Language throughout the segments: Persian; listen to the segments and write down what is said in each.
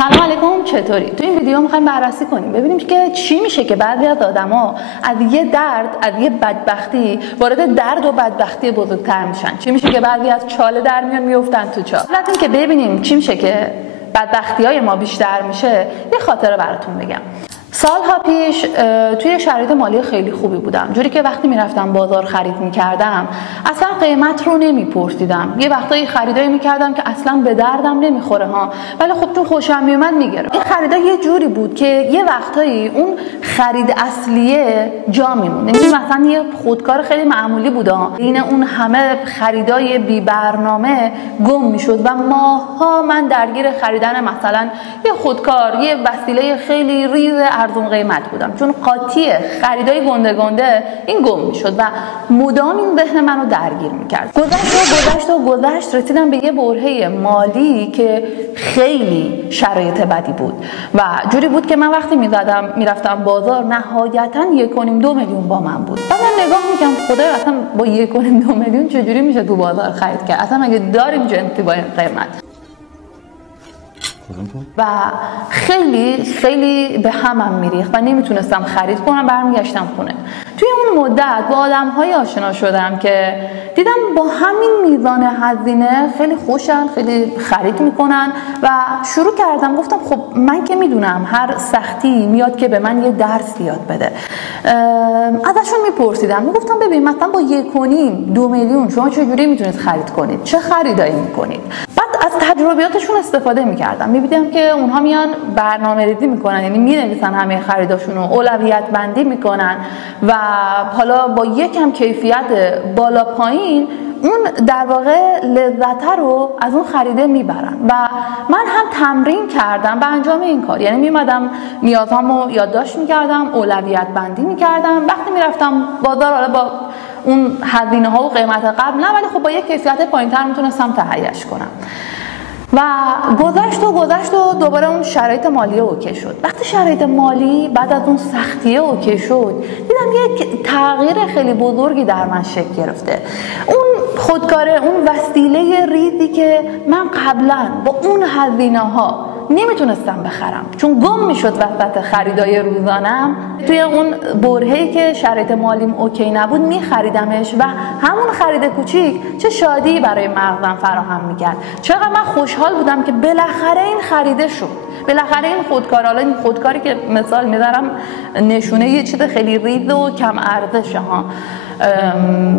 سلام علیکم، چطوری؟ تو این ویدیو میخوایم بررسی کنیم ببینیم که چی میشه که بعضی از آدما از یه درد، از یه بدبختی وارد درد و بدبختی بزرگتر میشن. چی میشه که بعضی از چاله در میان میافتن تو چاه. قبل از اینکه ببینیم چی میشه که بدبختی‌های ما بیشتر میشه، یه خاطره براتون بگم. سالها پیش توی شرایط مالی خیلی خوبی بودم، جوری که وقتی میرفتم بازار خرید میکردم اصلا قیمت رو نمیپرسیدم. یه وقتایی خریدایی میکردم که اصلا به دردم نمیخوره ها، ولی خب تو خوشم میومد میگرفتم. این خریدا یه جوری بود که یه وقتایی اون خرید اصلیه جا میمونه. یعنی مثلا یه خودکار خیلی معمولی بود این اون همه خریدای بی برنامه گم میشد و ماها من درگیر خریدن مثلا یه خودکار، یه وسیله خیلی ریز ارزون قیمت بودم، چون قاطی خریدای گنده این گم میشد و مدام این ذهن منو درگیر میکرد. گذشت رسیدم به یه برهه مالی که خیلی شرایط بدی بود و جوری بود که من وقتی میرفتم بازار نهایتا 1.5-2 میلیون با من بود و من نگاه میکنم خدایا اصلا با 1.5-2 میلیون چجوری میشه تو بازار خرید کرد؟ اصلا مگه داریم جنسی با این قیمت؟ و خیلی به همم میریخت و نمیتونستم خرید کنم. برمیگشتم خونه. توی اون مدت با آدم‌های آشنا شدم که دیدم با همین میزان هزینه خیلی خوشن، خیلی خرید میکنن و شروع کردم گفتم خب من که میدونم هر سختی میاد که به من یه درس یاد بده. ازشون میپرسیدم، میگفتم ببین مثلا با 1.5-2 میلیون شما چجوری میتونید خرید کنید؟ چه خریدایی میکنید؟ بعد از تجربیاتشون استفاده میکردم. میبینم که اونها میان برنامه‌ریزی میکنن، یعنی مینویسن همه خریداشون رو، اولویت بندی میکنن و حالا با یکم کیفیت بالا پایین اون در واقع لذت رو از اون خریده میبرن و من هم تمرین کردم به انجام این کار. یعنی میمدم نیازهامو یادداشت میکردم، اولویت بندی میکردم. وقتی میرفتم بازار حالا با اون هزینه ها و قیمت قبل نه، ولی خب با یک کیفیت پایین‌تر میتونستم تهیه‌اش کنم. و گذشت و دوباره اون شرایط مالی اوکی شد. وقتی شرایط مالی بعد از اون سختیه اوکی شد، دیدم یک تغییر خیلی بزرگی در من شکل گرفته. اون خودکاره، اون وسیله ریزی که من قبلا با اون هزینه ها نمیتونستم بخرم چون گم میشد وسط خریدای روزانم، توی اون برهه‌ای که شرایط مالیم اوکی نبود میخریدمش و همون خرید کوچیک چه شادی برای مغزم فراهم میکرد. چقدر من خوشحال بودم که بالاخره این خریده شد، بالاخره این خودکار، حالا این خودکاری که مثال میذارم نشونه یه چیز خیلی ریز و کم ارزشه ها،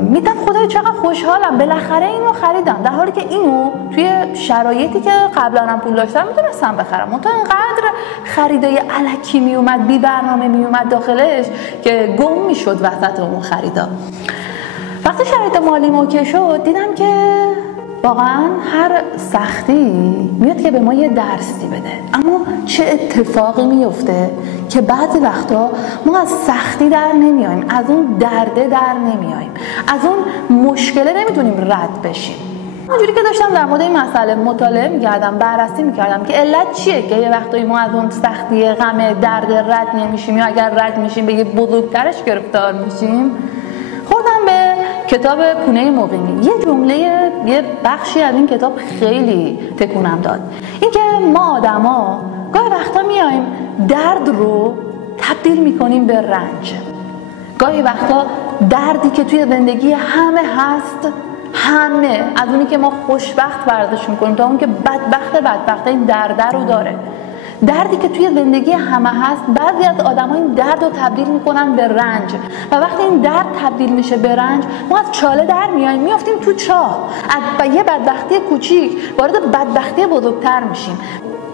میدم خدای چقدر خوشحالم بالاخره اینو خریدم، در حالی که اینو توی شرایطی که قبلا هم پول داشتم میتونستم بخرم. منتها اینقدر خریدای الکی میومد، بی برنامه میومد داخلش که گم میشد وسط اون خریدا. وقتی شرایط مالی اوکی شد دیدم که واقعا هر سختی میاد که به ما یه درسی بده، اما چه اتفاقی میفته که بعضی وقتا ما از سختی در نمیایم، از اون درده در نمیایم، از اون مشکله نمیتونیم رد بشیم. اونجوری که داشتم در مورد این مسئله مطالعه میکردم، بررسی میکردم که علت چیه که یه وقتایی ما از اون سختی، غم، درد رد نمیشیم یا اگر رد میشیم به یه بزرگترش گرفتار میشیم، خوردم به کتاب پونه مقیمی. یه جمله، یه بخشی از این کتاب خیلی تکونم داد. این که ما آدما گاهی وقتا میایم درد رو تبدیل میکنیم به رنج. گاهی وقتا دردی که توی زندگی همه هست، همه از اونی که ما خوشبخت برداشت میکنیم تا اون که بدبخت این درد رو داره. دردی که توی زندگی همه هست، بعضی از آدم‌ها این درد رو تبدیل میکنن به رنج و وقتی این درد تبدیل میشه به رنج ما از چاله در میایم، میافتیم تو چاه، از یه بدبختی کوچیک وارد بدبختی بزرگتر میشیم.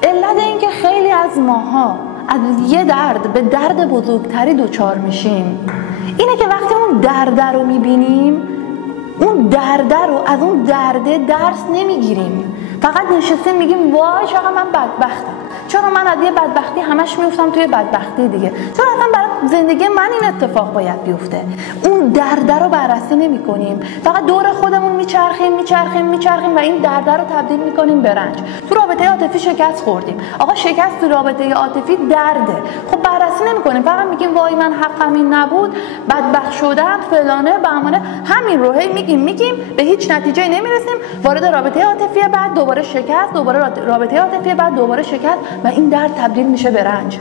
علت این که خیلی از ماها از یه درد به درد بزرگتری دوچار میشیم اینه که وقتی اون درد رو میبینیم، اون درد رو از اون درده درس نمیگیریم، فقط نشستیم میگیم وای چقدر من بدبختم، چرا من از یه بدبختی همش میفتم توی بدبختی دیگه، چرا اصلا زندگی من این اتفاق باید بیفته. اون درد رو بررسی نمی‌کنیم، فقط دور خودمون میچرخیم و این درد رو تبدیل می‌کنیم به رنج. تو رابطه عاطفی شکست خوردیم. آقا شکست تو رابطه عاطفی درده. خب بررسی نمی‌کنیم، فقط میگیم وای من حقم این نبود، بدبخت شدم، فلانه بهمانه، همین رو هی میگیم به هیچ نتیجه‌ای نمیرسیم. وارد رابطه عاطفی بعد دوباره شکست، دوباره رابطه عاطفی بعد دوباره شکست و این درد تبدیل میشه به رنج.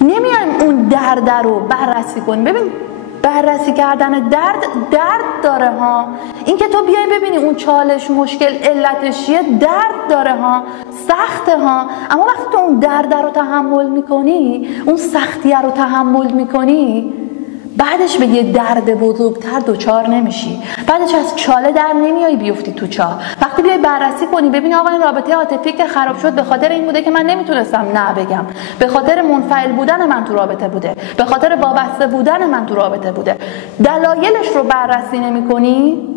نمیایم اون درد رو بررسی کنیم. ببین بررسی کردن درد داره ها. این که تو بیای ببینی اون چالش مشکل علتش چیه، درد داره ها، سخته ها. اما وقتی تو اون درد رو تحمل میکنی، اون سختیه رو تحمل میکنی، بعدش به یه درد بزرگتر دوچار نمیشی. بعدش از چاله در نمیای بیفتی تو چاه. وقتی بیای بررسی کنی ببینی آقا این رابطه عاطفی که خراب شد به خاطر این بوده که من نمیتونستم نه بگم، به خاطر منفعل بودن من تو رابطه بوده، به خاطر وابسته بودن من تو رابطه بوده. دلایلش رو بررسی نمی‌کنی،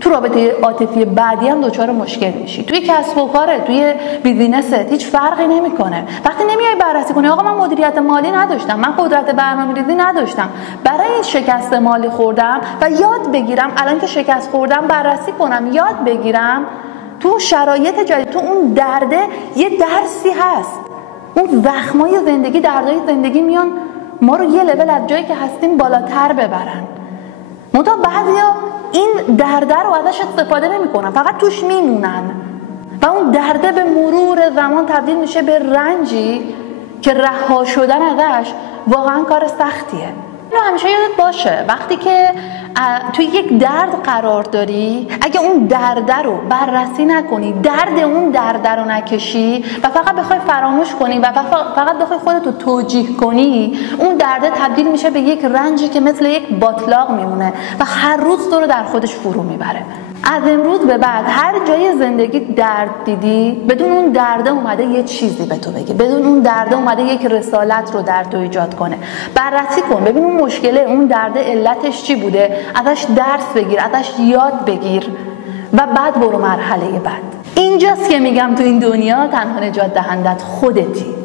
تو رابطه عاطفی بعدی هم دچار مشکل میشی. توی کسب و کارت، توی بیزینست هیچ فرقی نمیکنه. وقتی نمیای بررسی کنی آقا من مدیریت مالی نداشتم، من قدرت برنامه‌ریزی نداشتم، برای این شکست مالی خوردم و یاد بگیرم، الان که شکست خوردم بررسی کنم، یاد بگیرم، تو شرایط جدید، تو اون درده یه درسی هست. اون زخمای زندگی، دردای زندگی میان ما رو یه لول از جایی که هستیم بالاتر ببرن. منتها بعضیا این درده رو ازش استفاده نمی‌کنن، فقط توش میمونن و اون درده به مرور زمان تبدیل میشه به رنجی که رها شدن ازش واقعا کار سختیه. اینو همیشه یادت باشه وقتی که توی یک درد قرار داری، اگه اون درد رو بررسی نکنی، درد اون درد رو نکشی و فقط بخوای فراموش کنی و فقط بخوای خودتو توجیه کنی، اون درد تبدیل میشه به یک رنجی که مثل یک باتلاق میمونه و هر روز تو رو در خودش فرو میبره. از امروز به بعد هر جای زندگی درد دیدی، بدون اون درد اومده یه چیزی به تو بگه، بدون اون درد اومده یک رسالت رو در تو ایجاد کنه. بررسی کن، ببین اون مشکله، اون درد علتش چی بوده، ازش درس بگیر، ازش یاد بگیر و بعد برو مرحله بعد. اینجاست که میگم تو این دنیا تنها نجات دهندت خودتی.